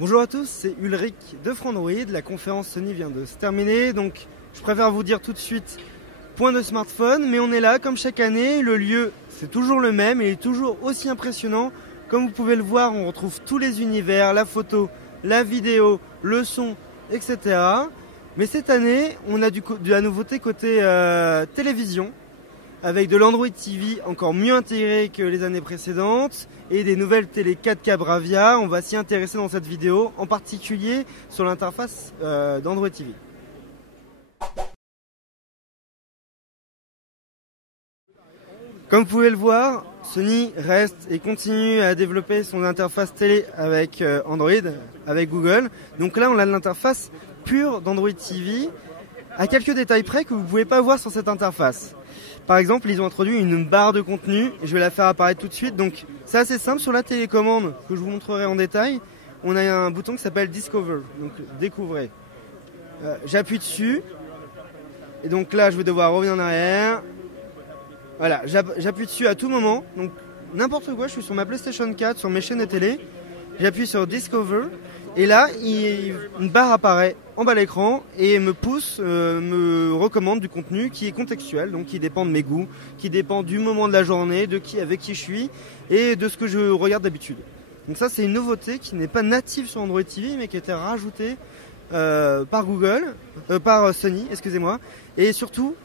Bonjour à tous, c'est Ulrich de Frandroid. La conférence Sony vient de se terminer, donc je préfère vous dire tout de suite point de smartphone, mais on est là comme chaque année. Le lieu, c'est toujours le même et il est toujours aussi impressionnant. Comme vous pouvez le voir, on retrouve tous les univers, la photo, la vidéo, le son, etc. Mais cette année, on a de la nouveauté côté télévision, avec de l'Android TV encore mieux intégré que les années précédentes et des nouvelles télé 4K Bravia. On va s'y intéresser dans cette vidéo, en particulier sur l'interface d'Android TV. Comme vous pouvez le voir, Sony reste et continue à développer son interface télé avec Android, avec Google. Donc là, on a l'interface pure d'Android TV, à quelques détails près que vous ne pouvez pas voir sur cette interface. Par exemple, ils ont introduit une barre de contenu, je vais la faire apparaître tout de suite. Donc c'est assez simple, sur la télécommande que je vous montrerai en détail, on a un bouton qui s'appelle Discover, donc découvrez. J'appuie dessus, et donc là je vais devoir revenir en arrière. Voilà, j'appuie dessus à tout moment, donc n'importe quoi, je suis sur ma PlayStation 4, sur mes chaînes de télé, j'appuie sur Discover, et là une barre apparaît en bas de l'écran et me pousse, me recommande du contenu qui est contextuel, donc qui dépend de mes goûts, qui dépend du moment de la journée, avec qui je suis et de ce que je regarde d'habitude. Donc ça, c'est une nouveauté qui n'est pas native sur Android TV, mais qui a été rajoutée par Sony, excusez-moi. Et surtout,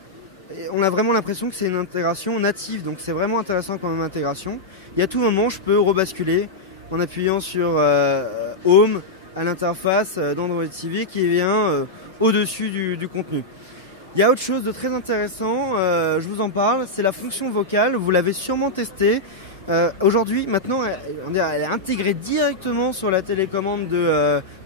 on a vraiment l'impression que c'est une intégration native, donc c'est vraiment intéressant comme intégration. Et à tout moment, je peux rebasculer en appuyant sur Home à l'interface d'Android TV qui vient au-dessus du contenu. Il y a autre chose de très intéressant, je vous en parle, c'est la fonction vocale. Vous l'avez sûrement testé. Aujourd'hui, maintenant, elle est intégrée directement sur la télécommande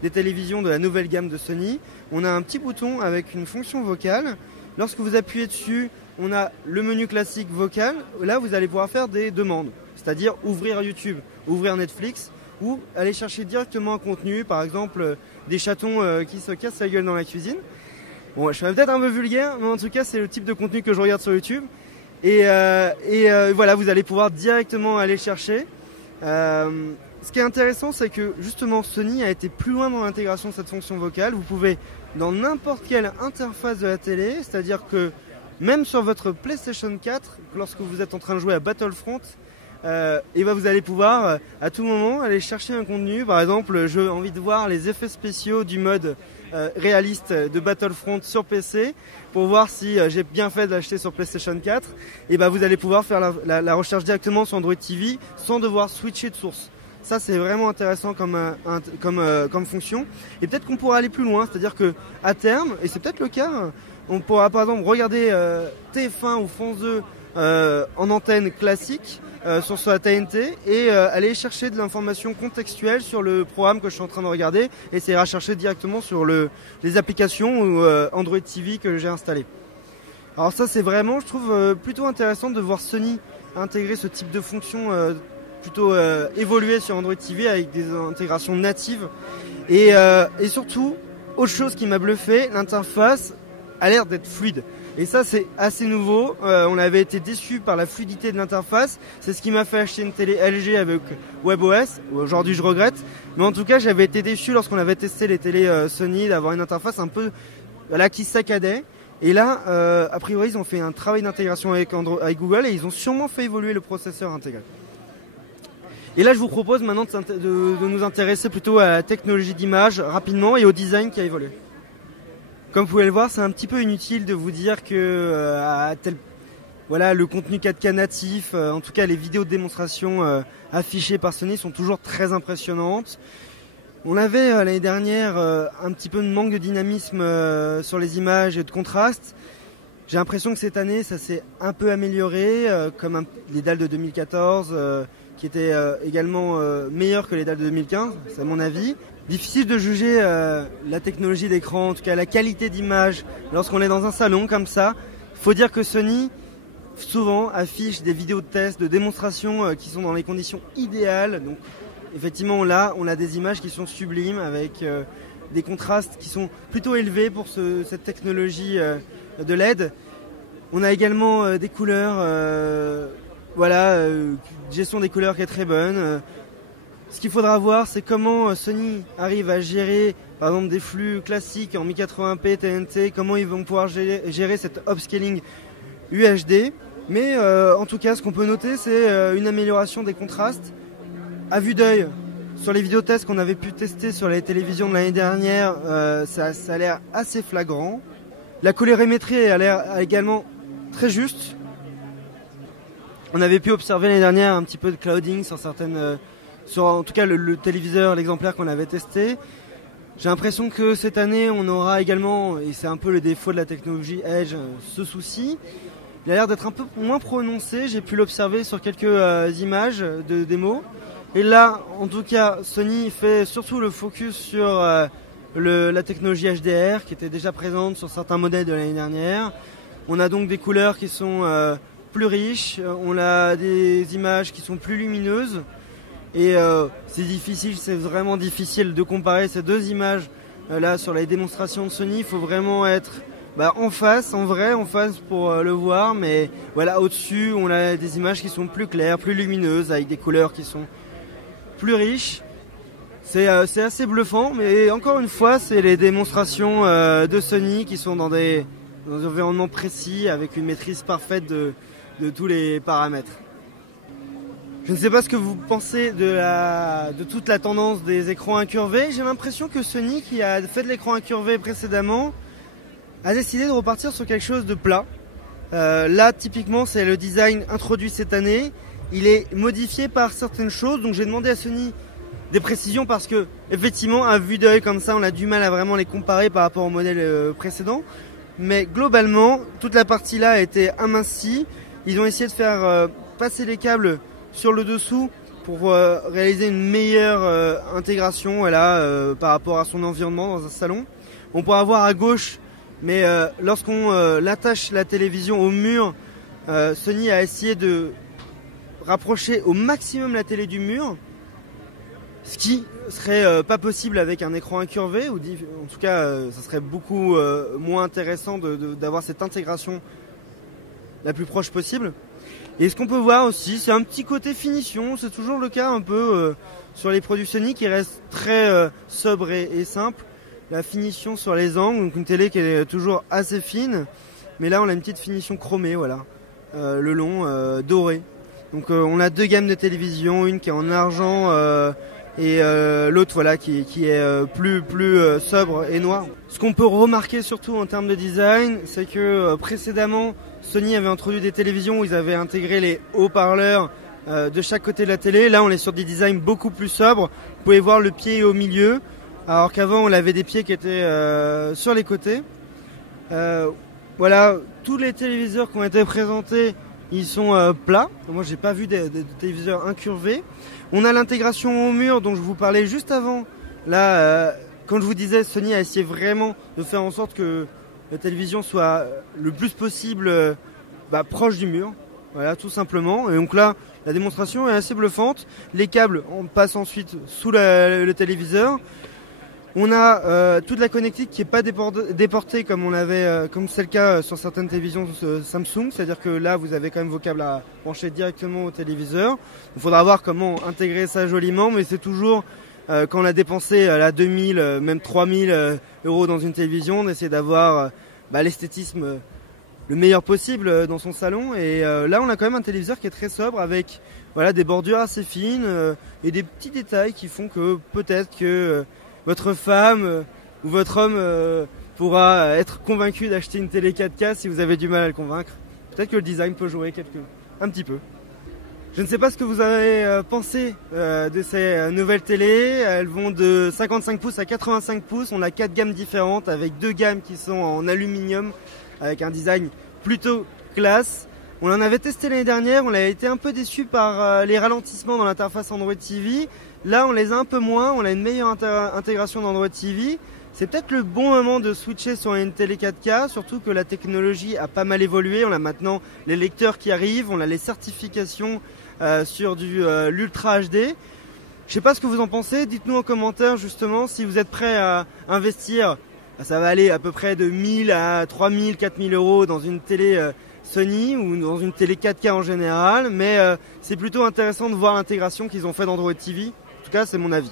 des télévisions de la nouvelle gamme de Sony. On a un petit bouton avec une fonction vocale. Lorsque vous appuyez dessus, on a le menu classique vocal. Là, vous allez pouvoir faire des demandes, c'est-à-dire ouvrir YouTube, ouvrir Netflix, ou aller chercher directement un contenu, par exemple des chatons qui se cassent la gueule dans la cuisine. Bon, je suis peut-être un peu vulgaire, mais en tout cas, c'est le type de contenu que je regarde sur YouTube. Et voilà, vous allez pouvoir directement aller chercher. Ce qui est intéressant, c'est que justement Sony a été plus loin dans l'intégration de cette fonction vocale. Vous pouvez, dans n'importe quelle interface de la télé, c'est-à-dire que même sur votre PlayStation 4, lorsque vous êtes en train de jouer à Battlefront, et vous allez pouvoir à tout moment aller chercher un contenu. Par exemple, j'ai envie de voir les effets spéciaux du mode réaliste de Battlefront sur PC pour voir si j'ai bien fait de l'acheter sur PlayStation 4. Et vous allez pouvoir faire la recherche directement sur Android TV sans devoir switcher de source. Ça, c'est vraiment intéressant comme fonction. Et peut-être qu'on pourra aller plus loin, c'est-à-dire que à terme, et c'est peut-être le cas, on pourra par exemple regarder TF1 ou France 2 en antenne classique sur la TNT et aller chercher de l'information contextuelle sur le programme que je suis en train de regarder et c'est rechercher directement sur les applications ou Android TV que j'ai installé. Alors ça, c'est vraiment, je trouve, plutôt intéressant de voir Sony intégrer ce type de fonction plutôt évoluer sur Android TV avec des intégrations natives. Et surtout, autre chose qui m'a bluffé, l'interface a l'air d'être fluide. Et ça, c'est assez nouveau. On avait été déçus par la fluidité de l'interface. C'est ce qui m'a fait acheter une télé LG avec WebOS. Aujourd'hui, je regrette. Mais en tout cas, j'avais été déçu lorsqu'on avait testé les télés Sony d'avoir une interface un peu qui saccadait. Et là, a priori, ils ont fait un travail d'intégration avec Google et ils ont sûrement fait évoluer le processeur intégré. Et là, je vous propose maintenant de nous intéresser plutôt à la technologie d'image rapidement et au design qui a évolué. Comme vous pouvez le voir, c'est un petit peu inutile de vous dire que le contenu 4K natif, en tout cas les vidéos de démonstration affichées par Sony sont toujours très impressionnantes. On avait l'année dernière un petit peu de manque de dynamisme sur les images et de contraste. J'ai l'impression que cette année, ça s'est un peu amélioré, comme les dalles de 2014 qui étaient également meilleures que les dalles de 2015, c'est à mon avis. Difficile de juger la technologie d'écran, en tout cas la qualité d'image, lorsqu'on est dans un salon comme ça. Il faut dire que Sony, souvent, affiche des vidéos de test, de démonstration qui sont dans les conditions idéales. Donc, effectivement, là, on a des images qui sont sublimes, avec des contrastes qui sont plutôt élevés pour cette technologie de LED. On a également des couleurs, gestion des couleurs qui est très bonne. Ce qu'il faudra voir, c'est comment Sony arrive à gérer, par exemple, des flux classiques en 1080p, TNT, comment ils vont pouvoir gérer cet upscaling UHD. Mais en tout cas, ce qu'on peut noter, c'est une amélioration des contrastes. À vue d'œil, sur les vidéotests qu'on avait pu tester sur les télévisions de l'année dernière, ça a l'air assez flagrant. La colorimétrie a l'air également très juste. On avait pu observer l'année dernière un petit peu de clouding sur certaines... sur en tout cas le téléviseur, l'exemplaire qu'on avait testé. J'ai l'impression que cette année, on aura également, et c'est un peu le défaut de la technologie Edge, ce souci. Il a l'air d'être un peu moins prononcé, j'ai pu l'observer sur quelques images de démo. Et là, en tout cas, Sony fait surtout le focus sur la technologie HDR qui était déjà présente sur certains modèles de l'année dernière. On a donc des couleurs qui sont plus riches, on a des images qui sont plus lumineuses. Et c'est vraiment difficile de comparer ces deux images là sur les démonstrations de Sony. Il faut vraiment être en face pour le voir. Mais voilà, au-dessus, on a des images qui sont plus claires, plus lumineuses, avec des couleurs qui sont plus riches. C'est assez bluffant, mais encore une fois, c'est les démonstrations de Sony qui sont dans des environnements précis, avec une maîtrise parfaite de tous les paramètres. Je ne sais pas ce que vous pensez de toute la tendance des écrans incurvés. J'ai l'impression que Sony, qui a fait de l'écran incurvé précédemment, a décidé de repartir sur quelque chose de plat. Là, typiquement, c'est le design introduit cette année. Il est modifié par certaines choses, donc j'ai demandé à Sony des précisions parce que, effectivement, à vue d'œil comme ça, on a du mal à vraiment les comparer par rapport au modèle précédent. Mais globalement, toute la partie là a été amincie. Ils ont essayé de faire passer les câbles sur le dessous pour réaliser une meilleure intégration par rapport à son environnement dans un salon. On pourra voir à gauche, mais lorsqu'on attache la télévision au mur, Sony a essayé de rapprocher au maximum la télé du mur, ce qui serait pas possible avec un écran incurvé, ou en tout cas ça serait beaucoup moins intéressant d'avoir cette intégration la plus proche possible. Et ce qu'on peut voir aussi, c'est un petit côté finition, c'est toujours le cas un peu sur les produits Sony qui restent très sobres et simples. La finition sur les angles, donc une télé qui est toujours assez fine, mais là on a une petite finition chromée, voilà, le long doré. Donc on a deux gammes de télévision, une qui est en argent et l'autre voilà qui est plus sobre et noir. Ce qu'on peut remarquer surtout en termes de design, c'est que précédemment Sony avait introduit des télévisions où ils avaient intégré les haut-parleurs de chaque côté de la télé. Là on est sur des designs beaucoup plus sobres. Vous pouvez voir le pied au milieu, alors qu'avant on avait des pieds qui étaient sur les côtés. Voilà, tous les téléviseurs qui ont été présentés, ils sont plats. Moi j'ai pas vu de téléviseurs incurvés. On a l'intégration au mur dont je vous parlais juste avant. Là, comme je vous disais, Sony a essayé vraiment de faire en sorte que la télévision soit le plus possible proche du mur. Voilà, tout simplement. Et donc là, la démonstration est assez bluffante. Les câbles, on passe ensuite sous le téléviseur. On a toute la connectique qui n'est pas déportée comme on avait, comme c'est le cas sur certaines télévisions Samsung. C'est-à-dire que là, vous avez quand même vos câbles à brancher directement au téléviseur. Il faudra voir comment intégrer ça joliment, mais c'est toujours quand on a dépensé 2000, même 3000 euros dans une télévision, on essaie d'avoir l'esthétisme le meilleur possible dans son salon. Et là, on a quand même un téléviseur qui est très sobre avec des bordures assez fines et des petits détails qui font que peut-être que votre femme ou votre homme pourra être convaincu d'acheter une télé 4K si vous avez du mal à le convaincre. Peut-être que le design peut jouer un petit peu. Je ne sais pas ce que vous avez pensé de ces nouvelles télés. Elles vont de 55 pouces à 85 pouces. On a 4 gammes différentes avec 2 gammes qui sont en aluminium avec un design plutôt classe. On en avait testé l'année dernière. On avait été un peu déçu par les ralentissements dans l'interface Android TV. Là, on les a un peu moins. On a une meilleure intégration d'Android TV. C'est peut-être le bon moment de switcher sur une télé 4K, surtout que la technologie a pas mal évolué. On a maintenant les lecteurs qui arrivent, on a les certifications sur l'Ultra HD. Je ne sais pas ce que vous en pensez, dites-nous en commentaire justement si vous êtes prêt à investir. Ça va aller à peu près de 1000 à 3000, 4000 euros dans une télé Sony ou dans une télé 4K en général. Mais c'est plutôt intéressant de voir l'intégration qu'ils ont fait d'Android TV, tout cas, c'est mon avis.